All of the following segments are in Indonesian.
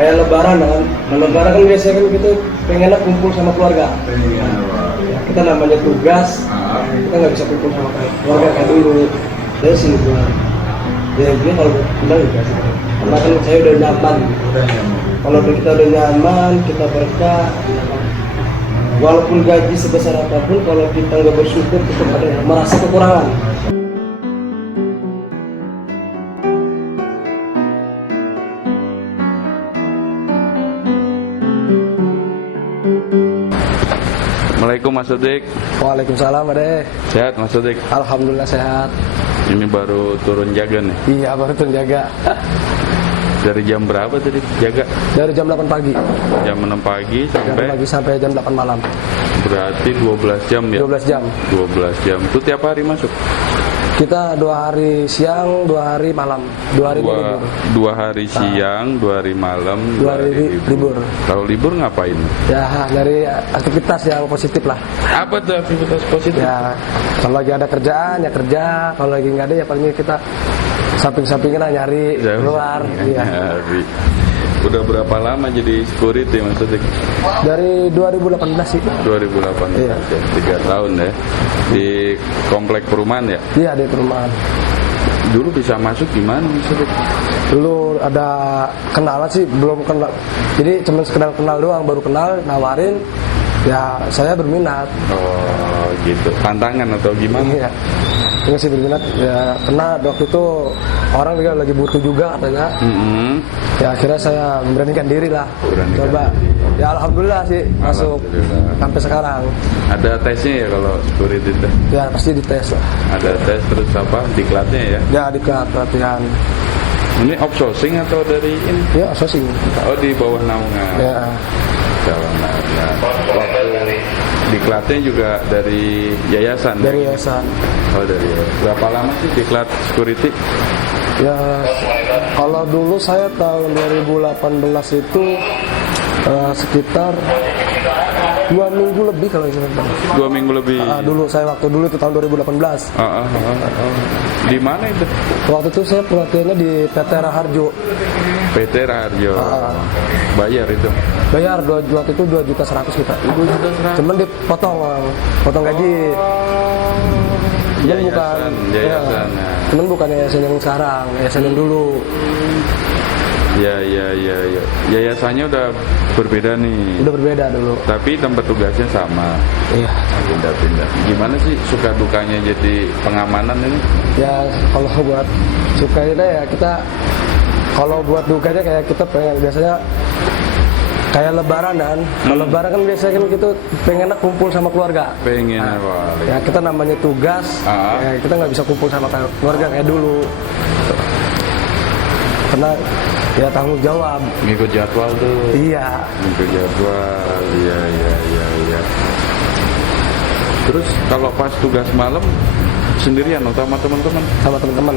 kayak lebaran kan. Nah, lebaran kan biasanya kan kita pengennya kumpul sama keluarga. Ya, kita namanya tugas, kita nggak bisa kumpul sama keluarga kayak dulu. Jadi sih gua, ya dia kalau bilang juga sih, karena kan saya udah nyaman. Kalau kita udah nyaman, kita berkah. Walaupun gaji sebesar apapun, kalau kita nggak bersyukur, kita ada merasa kekurangan. Assalamualaikum Mas Sodik. Waalaikumsalam Ade. Sehat Mas Sodik? Alhamdulillah sehat. Ini baru turun jaga nih. Iya baru turun jaga. Dari jam berapa tadi jaga? Dari jam 8 pagi. Jam 6 pagi Sampai jam 8 malam. Berarti 12 jam ya? 12 jam. 12 jam. Itu tiap hari masuk? Kita 2 hari siang, 2 hari malam. 2 hari libur. 2 hari siang, 2 hari malam, 2 hari libur. Kalau libur ngapain? Ya dari aktivitas yang positif lah. Apa tuh aktivitas positif? Ya kalau lagi ada kerjaan ya kerja, kalau lagi nggak ada ya paling kita samping-sampingnya nyari keluar. Iya. Nyari. Udah berapa lama jadi security Mas Sodik? Dari 2018 sih. 2018 Iya. Ya, 3 tahun ya. Di komplek perumahan ya? Iya di perumahan. Dulu bisa masuk gimana Mas Sodik? Dulu ada kenalan sih, belum kenal. Jadi cuma sekedar kenal doang, baru kenal, nawarin. Ya saya berminat. Oh gitu. Tantangan atau gimana? Iya. Ini sih berminat. Ya karena waktu itu orang juga lagi butuh juga katanya. Ya akhirnya saya memberanikan diri lah. Coba. Ya alhamdulillah sih masuk sampai sekarang. Ada tesnya ya kalau security itu? Ya pasti dites lah. Ada tes terus apa? Diklatnya ya? Ya diklat pelatihan. Ini outsourcing atau dari ini? Ya outsourcing. Oh di bawah naungan. Ya. Bawah naungan. Waktu diklatnya juga dari yayasan? Dari yayasan. Oh dari yayasan. Berapa lama sih diklat security? Ya kalau dulu saya tahun 2018 itu sekitar 2 minggu lebih kalau ini. 2 minggu lebih. Dulu saya waktu dulu itu tahun 2018. Di mana itu? Waktu itu saya pelatihannya di PT Raharjo. PT Raharjo. Bayar itu? Bayar waktu itu 2.100.000 kita. 2.100.000. Cuman potong gaji. Yayasan. Cuman bukan yayasan yang sekarang, yayasan yang dulu. Ya. Yayasannya udah berbeda nih. Udah berbeda dulu. Tapi tempat tugasnya sama. Iya. Pindah-pindah. Gimana sih suka dukanya jadi pengamanan ini? Ya kalau buat sukanya ya kita, kalau buat dukanya kayak kita pengen biasanya kayak lebaran kan. Kalau lebaran kan biasanya kan kita pengen kumpul sama keluarga. Pengen Ya kita namanya tugas. Ya kita nggak bisa kumpul sama keluarga kayak dulu. Karena ya tanggung jawab. Ngikut jadwal tuh. Iya. Ngikut jadwal. Iya. Terus kalau pas tugas malam sendirian atau sama teman-teman? Sama teman-teman.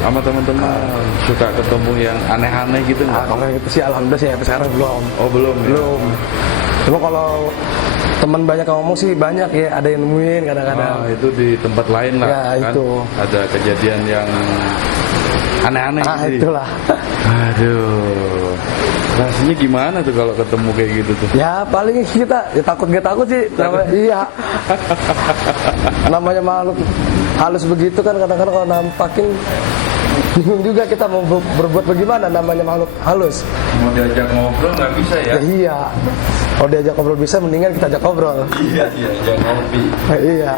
Sama teman-teman. Suka ketemu yang aneh-aneh gitu nggak? Kalau itu sih alhamdulillah sih sampai sekarang belum. Oh belum. Cuma kalau teman banyak yang ngomong sih banyak ya, ada yang nemuin kadang-kadang. Itu di tempat lain lah. Ya kan? itu. Ada kejadian yang aneh-aneh. Gitu. Itulah. Aduh. Rasanya gimana tuh kalau ketemu kayak gitu tuh? Ya paling kita ya takut gak takut sih. Iya. Namanya makhluk halus begitu kan, kadang-kadang kalau nampakin bingung juga kita mau berbuat bagaimana, namanya makhluk halus. Mau diajak ngobrol nggak bisa ya? Iya. Kalau diajak ngobrol bisa, mendingan kita ajak ngobrol. Iya, ajak ngopi. Iya.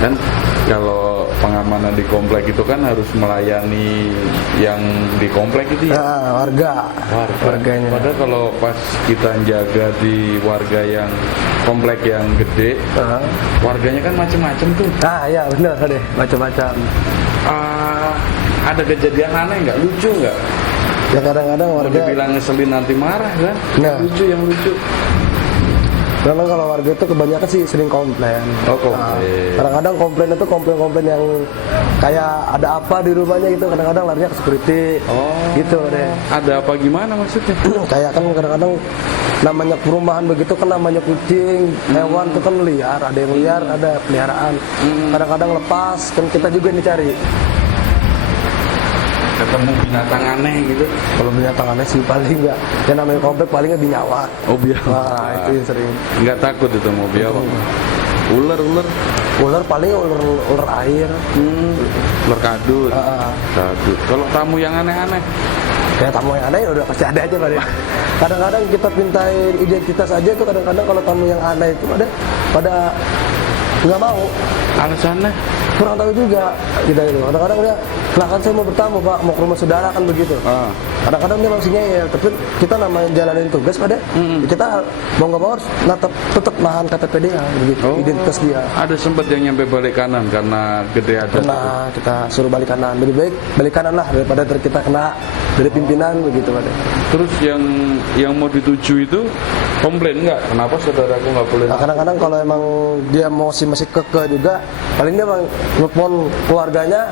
Kan kalau pengamanan di komplek itu kan harus melayani yang di komplek itu ya? Warganya. Padahal kalau pas kita jaga di warga yang komplek yang gede, warganya kan macam-macam tuh. Iya benar deh, macam-macam. Ada kejadian aneh nggak? Lucu nggak? Ya kadang-kadang warga dibilang ngeselin nanti marah kan? Lucu yang lucu. Memang kalau warga itu kebanyakan sih sering komplain. Kadang-kadang komplain itu komplain yang kayak ada apa di rumahnya gitu. Kadang-kadang larinya ke security. Gitu deh. Ada apa gimana maksudnya? Kayak kan kadang-kadang namanya perumahan begitu kan, namanya kucing, hewan itu kan liar. Ada yang liar, ada peliharaan. Kadang-kadang lepas, kan kita juga dicari. ketemu binatang aneh gitu? Kalau binatang aneh sih paling enggak. Yang namanya komplek paling nggak biawak. Oh biawak. Nah, itu yang sering. Nggak takut itu mau biawak? Ular. Ular paling ular air. Ular kadut. Kadut. Kalau tamu yang aneh-aneh? Ya tamu yang aneh udah pasti ada aja Pak. Kadang-kadang kita pintain identitas aja tuh, kadang-kadang kalau tamu yang aneh itu pada nggak mau. Alasannya? Kurang tahu juga kita itu. Kadang-kadang dia, lah kan saya mau bertamu Pak, mau ke rumah saudara kan begitu. Kadang-kadang dia masih ngeyel, tapi kita namanya jalanin tugas pada kita mau nggak mau harus tetap nahan KTP dia, begitu, identitas dia. Ada sempat yang nyampe balik kanan karena gede adat. Nah, kita suruh balik kanan, lebih baik balik kanan lah daripada kita kena dari pimpinan begitu Pak. Terus yang mau dituju itu komplain nggak? Kenapa saudaraku nggak boleh? Nah, kadang-kadang kalau emang dia masih keke juga, paling dia emang telepon keluarganya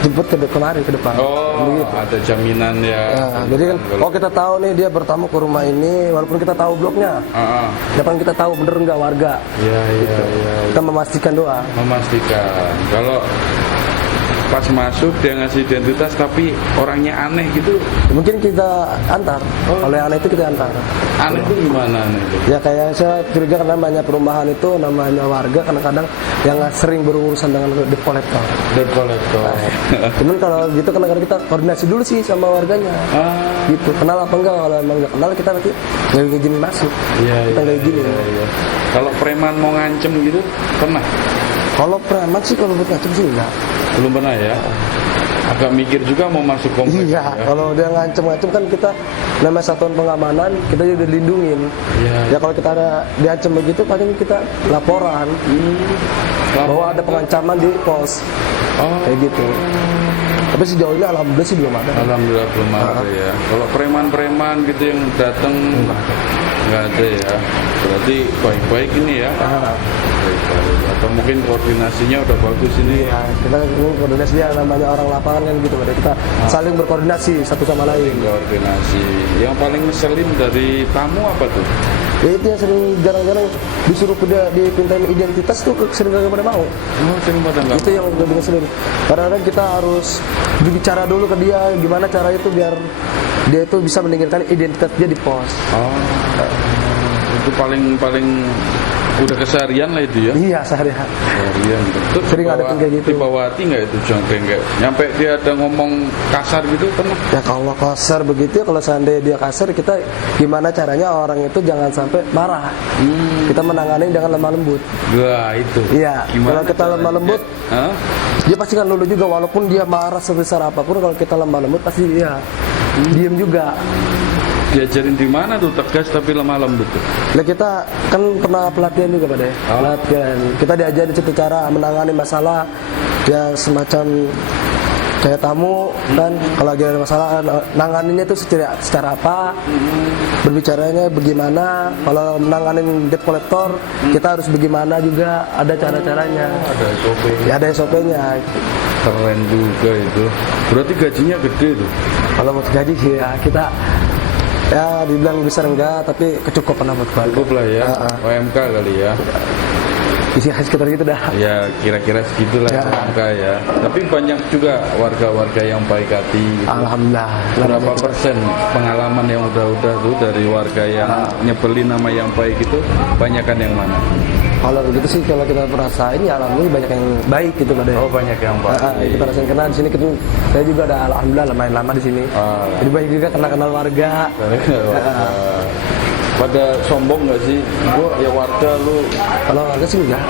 jemput kemari ke depan. Begitu. Ada jaminan ya. Nah, jadi kan, kita tahu nih dia bertamu ke rumah ini, walaupun kita tahu bloknya, depan kita tahu bener nggak warga. Iya. Kita memastikan doang. Memastikan. Kalau pas masuk dia ngasih identitas tapi orangnya aneh gitu, mungkin kita antar. Kalau yang aneh itu kita antar. Aneh itu gimana aneh itu? Ya kayak saya curiga karena banyak perumahan itu namanya warga kadang-kadang yang sering berurusan dengan debt collector. Cuman kalau gitu kadang-kadang kita koordinasi dulu sih sama warganya. Gitu. Kenal apa enggak? Kalau emang enggak kenal kita nanti nggak izinin masuk. Kita nggak izinin. Kalau preman mau ngancem gitu pernah? Kalau preman sih kalau buat ngancem sih enggak. Belum pernah ya? Agak mikir juga mau masuk kompleks. Iya, ya. Kalau dia ngancem-ngancem kan kita namanya satuan pengamanan, kita juga dilindungin. Ya kalau kita ada diancam begitu paling kita laporan. Bahwa ada pengancaman di pos. Kayak gitu. Tapi sejauh ini alhamdulillah sih belum ada. Alhamdulillah belum ada ya. Kalau preman-preman gitu yang datang nggak ada ya. Berarti baik-baik ini ya. Baik-baik. Atau mungkin koordinasinya udah bagus ini. Ya, kita koordinasi ya, namanya orang lapangan kan gitu. Kita saling berkoordinasi satu sama lain. Koordinasi. Yang paling ngeselin dari tamu apa tuh? Ya itu yang sering jarang-jarang disuruh dipintain identitas tuh sering gak pada mau. Sering pada nggak. Itu yang lebih ngeselin. Kadang-kadang kita harus berbicara dulu ke dia gimana cara itu biar dia itu bisa meninggalkan identitas dia di pos. Itu paling udah keseharian lah itu ya. Iya, seharian. Tuh, sering ada kayak gitu. Dibawati nggak itu jongkeng nggak? Nyampe dia ada ngomong kasar gitu pernah? Ya kalau kasar begitu, kalau seandainya dia kasar, kita gimana caranya orang itu jangan sampai marah. Kita menangani dengan lemah lembut. Wah itu. Iya. Kalau kita lemah lembut, dia pasti kan luluh juga walaupun dia marah sebesar apapun. Kalau kita lemah lembut pasti dia diem juga. Diajarin di mana tuh tegas tapi lemah lembut tuh? Nah kita kan pernah pelatihan juga Pak. Pelatihan. Kita diajarin satu cara menangani masalah ya semacam kayak tamu kan kalau lagi ada masalah nanganinnya itu secara apa, berbicaranya bagaimana. Kalau menanganin debt collector kita harus bagaimana juga, ada cara-caranya. Ada SOP-nya. Ya ada SOP-nya. Keren juga itu. Berarti gajinya gede tuh. Kalau mau gaji sih ya kita ya dibilang besar enggak, tapi kecukupan buat keluarga. Cukup lah ya, OMK kali ya. Isi sekitar gitu dah. Ya kira-kira segitulah OMK ya. Tapi banyak juga warga-warga yang baik hati gitu. Alhamdulillah. Berapa persen pengalaman yang udah tuh dari warga yang nyebelin sama yang baik itu, banyakan yang mana? Kalau begitu sih kalau kita merasain ya alhamdulillah banyak yang baik gitu Pak. Banyak yang baik. Kita rasain karena di sini saya juga ada alhamdulillah lumayan lama di sini. Jadi banyak juga kenal warga. Pada sombong nggak sih? Gua ya warga lu. Kalau warga sih enggak.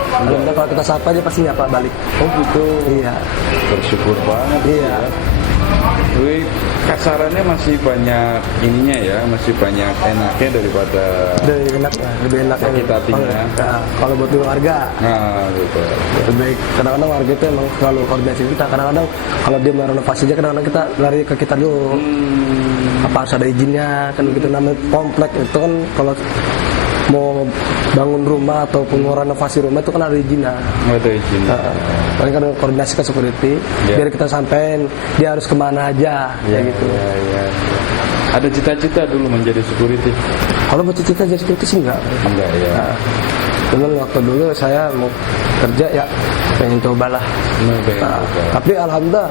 Kalau kita sapa aja pasti nyapa balik. Oh gitu. Iya. Bersyukur banget. Iya. Tapi kasarannya masih banyak ininya ya, masih banyak enaknya daripada lebih enak sakit hatinya. Kalau buat warga. Nah, gitu. Lebih baik. Kadang-kadang warga itu emang selalu koordinasi kita. Kadang-kadang kalau dia mau renovasi aja kadang-kadang kita lari ke kita dulu. Apa harus ada izinnya kan begitu, namanya komplek itu kan kalau mau bangun rumah ataupun mau renovasi rumah itu kan ada izinnya. Ada izin. Paling kan koordinasi ke security biar kita sampein dia harus kemana aja kayak gitu. Ada cita-cita dulu menjadi security? Kalau mau cita-cita jadi security sih enggak ya. Cuman waktu dulu saya mau kerja ya pengen cobalah. Tapi Tapi alhamdulillah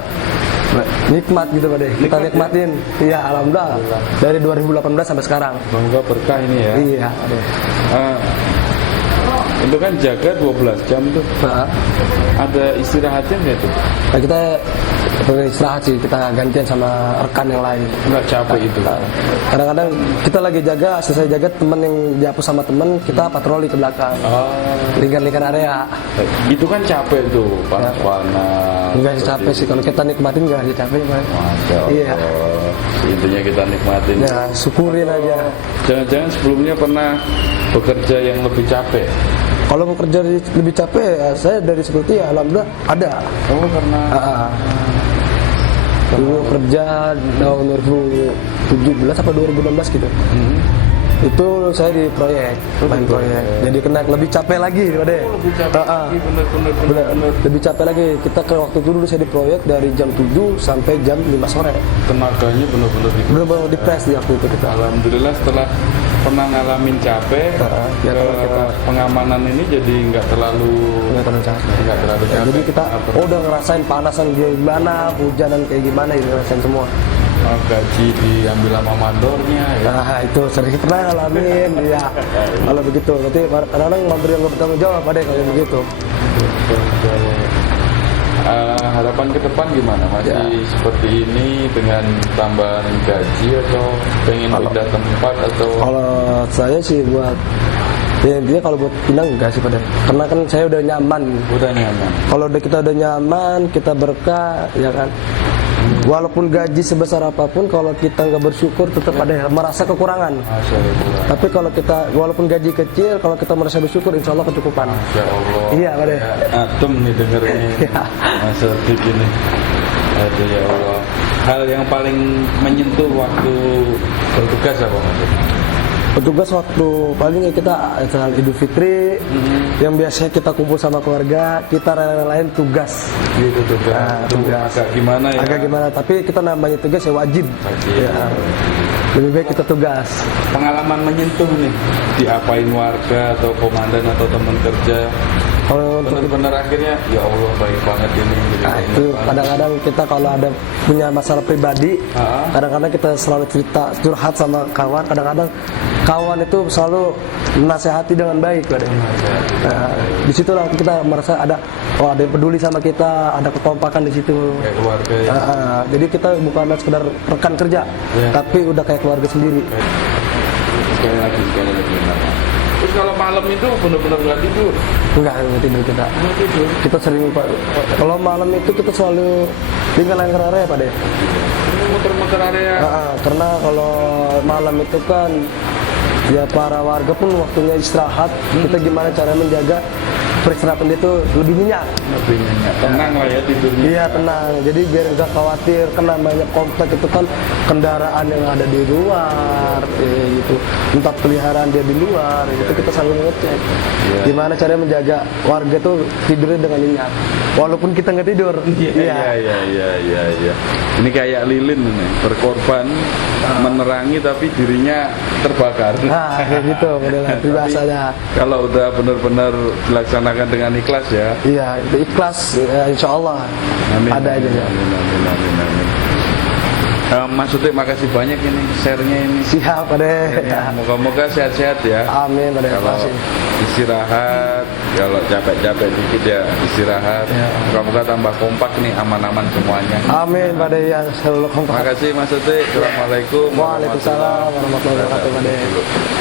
nikmat gitu Pak De. Kita Nikmat, nikmatin. Iya, alhamdulillah. Dari 2018 sampai sekarang. Semoga berkah ini ya. Iya, Pak De. Itu kan jaga 12 jam tuh. Nah, Ada istirahatnya nggak tuh? nah, kita beristirahat sih, kita gantian sama rekan yang lain. Nggak capek itu? Nah, kadang-kadang kita lagi jaga, selesai jaga temen yang dihapus sama temen, kita patroli ke belakang. Lingkar-lingkar area. Itu kan capek tuh, panas-panas. Enggak sih capek sih, kalau kita nikmatin enggak sih capek Pak. Masya Allah. Iya. Intinya kita nikmatin. Ya, syukurin aja. Jangan-jangan sebelumnya pernah bekerja yang lebih capek? Kalau bekerja lebih capek, ya, saya dari seperti ya alhamdulillah ada. Oh, karena Dulu kerja tahun 2017 atau 2016 gitu. Itu saya di proyek, main proyek. Jadi kena lebih capek lagi, Pak De. lebih capek lagi, bener. Lebih capek lagi. Kita ke waktu itu dulu saya di proyek dari jam 7 sampai jam 5 sore. Tenaganya bener-bener Bener-bener di press di waktu itu kita. Alhamdulillah setelah pernah ngalamin capek, Ya, kalau kita pengamanan ini jadi nggak terlalu capek. capek. Jadi kita udah ngerasain panasan gimana, hujanan kayak gimana, gitu, ngerasain semua. Gaji diambil sama mandornya ya. Nah itu sering pernah ngalamin, ya. Kalau begitu, berarti kadang-kadang mandor yang nggak bertanggung jawab ada kalau begitu. Harapan ke depan gimana? Masih seperti ini dengan tambahan gaji atau pengen pindah tempat atau? Kalau saya sih buat ya intinya kalau buat pindah enggak sih pada, karena kan saya udah nyaman. Udah nyaman. Kalau kita udah nyaman, kita berkah, ya kan. Walaupun gaji sebesar apapun, kalau kita nggak bersyukur tetap ada merasa kekurangan. Tapi kalau kita walaupun gaji kecil, kalau kita merasa bersyukur, insya Allah kecukupan. Masya Allah. Iya, Pak De. Atom nih dengernya. Masa ini. Aduh ya Allah. Hal yang paling menyentuh waktu bertugas apa Mas? Petugas waktu paling ya kita acara Idul Fitri, yang biasanya kita kumpul sama keluarga, kita relain tugas. Gitu tugas. Tugas. Agak gimana ya? Agak gimana, tapi kita namanya tugas ya wajib. Ya. Lebih baik kita tugas. Pengalaman menyentuh nih, diapain warga atau komandan atau teman kerja? Kalau untuk Benar-benar akhirnya, ya Allah baik banget ini. itu kadang-kadang kita kalau ada punya masalah pribadi, kadang-kadang kita selalu cerita curhat sama kawan. Kadang-kadang kawan itu selalu menasehati dengan baik, Pak De. Nah, disitulah kita merasa ada yang peduli sama kita, ada kekompakan di situ. Kayak keluarga ya. Jadi kita bukan sekedar rekan kerja, tapi udah kayak keluarga sendiri. Sekali lagi. Terus kalau malam itu benar-benar nggak tidur? Enggak tidur kita. Kita sering Pak. Kalau malam itu kita selalu lingkar-lingkar area, Pak De. Muter-muter area. Karena kalau malam itu kan ya para warga pun waktunya istirahat. Kita gimana cara menjaga peristirahatan itu lebih nyenyak. Lebih nyenyak. Tenang lah ya tidurnya. Iya tenang. Jadi biar nggak khawatir, kena banyak komplek itu kan kendaraan yang ada di luar, gitu. Entah peliharaan dia di luar, itu kita selalu ngecek. Gimana caranya menjaga warga tuh tidurnya dengan nyenyak, walaupun kita nggak tidur. Iya. Ini kayak lilin ini, berkorban menerangi tapi dirinya terbakar. Nah kayak gitu modelnya biasanya. Kalau udah benar-benar dilaksanakan dengan ikhlas ya. Iya itu ikhlas, ya, insya Allah. Amin. Ada aja ya. Amin. Mas Utik makasih banyak ini share-nya ini. Siap Pak De. Moga-moga sehat-sehat ya. Amin Pak De. Kalau istirahat, kalau capek-capek dikit ya istirahat. Moga-moga tambah kompak nih, aman-aman semuanya. Amin Pak De ya, selalu kompak. Makasih Mas Utik. Assalamualaikum. Waalaikumsalam warahmatullahi wabarakatuh Pak De.